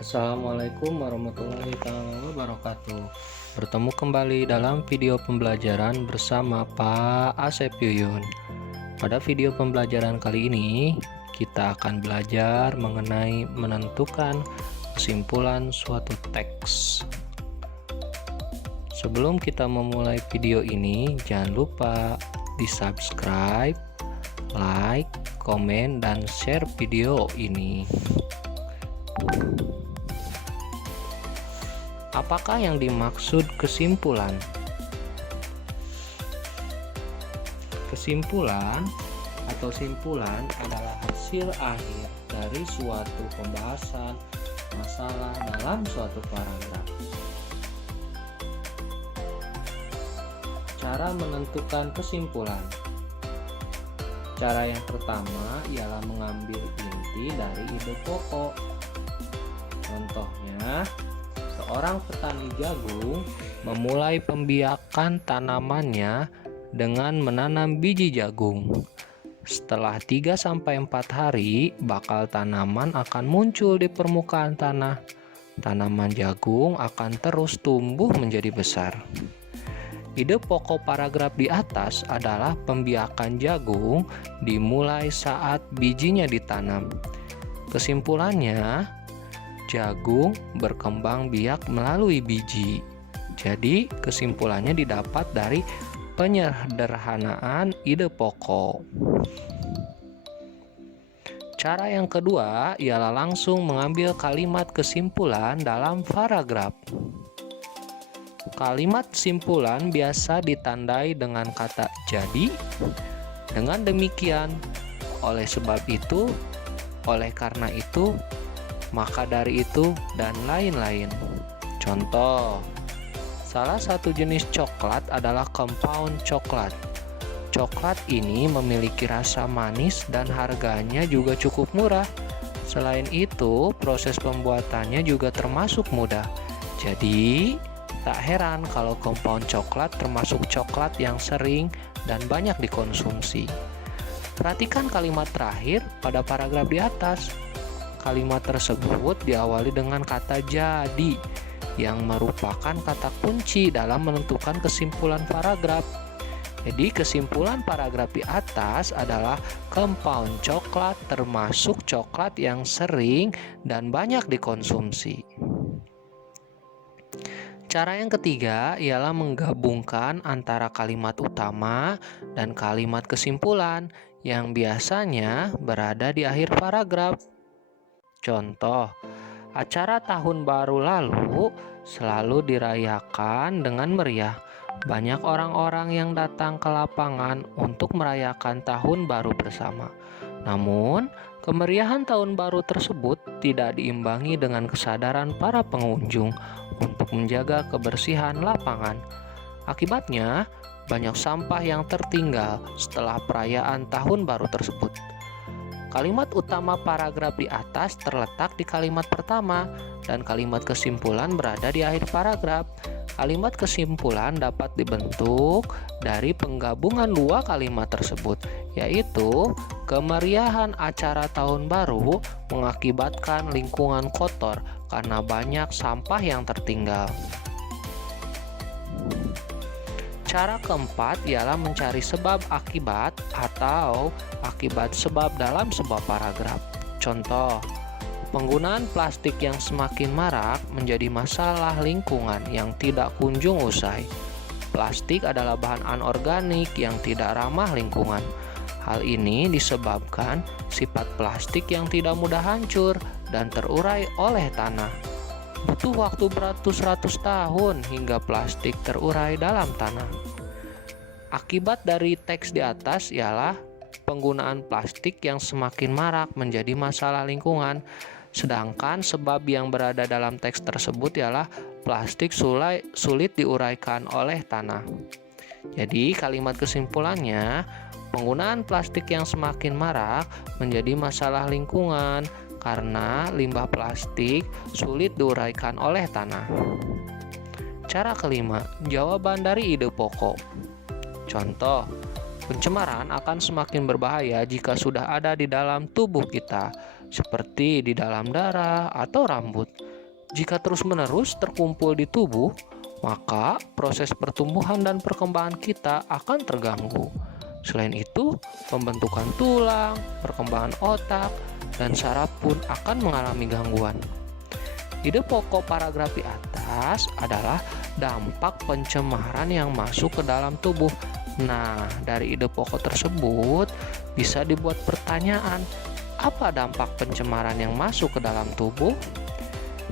Assalamualaikum warahmatullahi wabarakatuh. Bertemu kembali dalam video pembelajaran bersama Pak Asep Yuyun. Pada video pembelajaran kali ini, kita akan belajar mengenai menentukan kesimpulan suatu teks. Sebelum kita memulai video ini, jangan lupa di-subscribe, like, komen, dan share video ini. Apakah yang dimaksud kesimpulan? Kesimpulan atau simpulan adalah hasil akhir dari suatu pembahasan masalah dalam suatu paragraf. Cara menentukan kesimpulan. Cara yang pertama ialah mengambil inti dari ide pokok. Contohnya, seorang petani jagung memulai pembiakan tanamannya dengan menanam biji jagung. Setelah 3-4 hari, bakal tanaman akan muncul di permukaan tanah. Tanaman jagung akan terus tumbuh menjadi besar. Ide pokok paragraf di atas adalah pembiakan jagung dimulai saat bijinya ditanam. Kesimpulannya, jagung berkembang biak melalui biji. Jadi, kesimpulannya didapat dari penyederhanaan ide pokok. Cara yang kedua ialah langsung mengambil kalimat kesimpulan dalam paragraf. Kalimat simpulan biasa ditandai dengan kata jadi, dengan demikian, oleh sebab itu, oleh karena itu, maka dari itu, dan lain-lain. Contoh, salah satu jenis coklat adalah compound coklat. Coklat ini memiliki rasa manis dan harganya juga cukup murah. Selain itu, proses pembuatannya juga termasuk mudah. Jadi, tak heran kalau compound coklat termasuk coklat yang sering dan banyak dikonsumsi. Perhatikan kalimat terakhir pada paragraf di atas. Kalimat tersebut diawali dengan kata jadi, yang merupakan kata kunci dalam menentukan kesimpulan paragraf. Jadi, kesimpulan paragraf di atas adalah compound coklat termasuk coklat yang sering dan banyak dikonsumsi. Cara yang ketiga ialah menggabungkan antara kalimat utama dan kalimat kesimpulan yang biasanya berada di akhir paragraf. Contoh, acara tahun baru lalu selalu dirayakan dengan meriah. Banyak orang-orang yang datang ke lapangan untuk merayakan tahun baru bersama. Namun, kemeriahan tahun baru tersebut tidak diimbangi dengan kesadaran para pengunjung untuk menjaga kebersihan lapangan. Akibatnya, banyak sampah yang tertinggal setelah perayaan tahun baru tersebut. Kalimat utama paragraf di atas terletak di kalimat pertama dan kalimat kesimpulan berada di akhir paragraf. Kalimat kesimpulan dapat dibentuk dari penggabungan dua kalimat tersebut, yaitu kemeriahan acara tahun baru mengakibatkan lingkungan kotor karena banyak sampah yang tertinggal. Cara keempat ialah mencari sebab akibat atau akibat sebab dalam sebuah paragraf. Contoh, penggunaan plastik yang semakin marak menjadi masalah lingkungan yang tidak kunjung usai. Plastik adalah bahan anorganik yang tidak ramah lingkungan. Hal ini disebabkan sifat plastik yang tidak mudah hancur dan terurai oleh tanah. Butuh waktu beratus-ratus tahun hingga plastik terurai dalam tanah. Akibat dari teks di atas ialah penggunaan plastik yang semakin marak menjadi masalah lingkungan. Sedangkan sebab yang berada dalam teks tersebut ialah plastik sulit diuraikan oleh tanah. Jadi kalimat kesimpulannya, penggunaan plastik yang semakin marak menjadi masalah lingkungan karena limbah plastik sulit diuraikan oleh tanah. Cara kelima, jawaban dari ide pokok. Contoh, pencemaran akan semakin berbahaya jika sudah ada di dalam tubuh kita, seperti di dalam darah atau rambut. Jika terus-menerus terkumpul di tubuh, maka proses pertumbuhan dan perkembangan kita akan terganggu. Selain itu, pembentukan tulang, perkembangan otak, dan saraf pun akan mengalami gangguan. Ide pokok paragraf di atas adalah dampak pencemaran yang masuk ke dalam tubuh. Nah, dari ide pokok tersebut bisa dibuat pertanyaan, apa dampak pencemaran yang masuk ke dalam tubuh?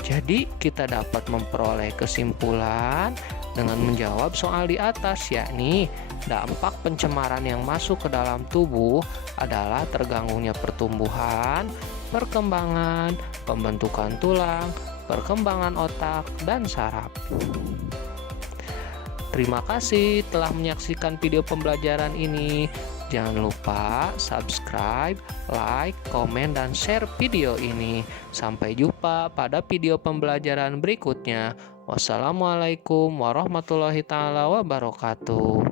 Jadi, kita dapat memperoleh kesimpulan dengan menjawab soal di atas, yakni dampak pencemaran yang masuk ke dalam tubuh adalah terganggunya pertumbuhan, perkembangan, pembentukan tulang, perkembangan otak, dan saraf. Terima kasih telah menyaksikan video pembelajaran ini. Jangan lupa subscribe, like, komen, dan share video ini. Sampai jumpa pada video pembelajaran berikutnya. Wassalamualaikum warahmatullahi wabarakatuh.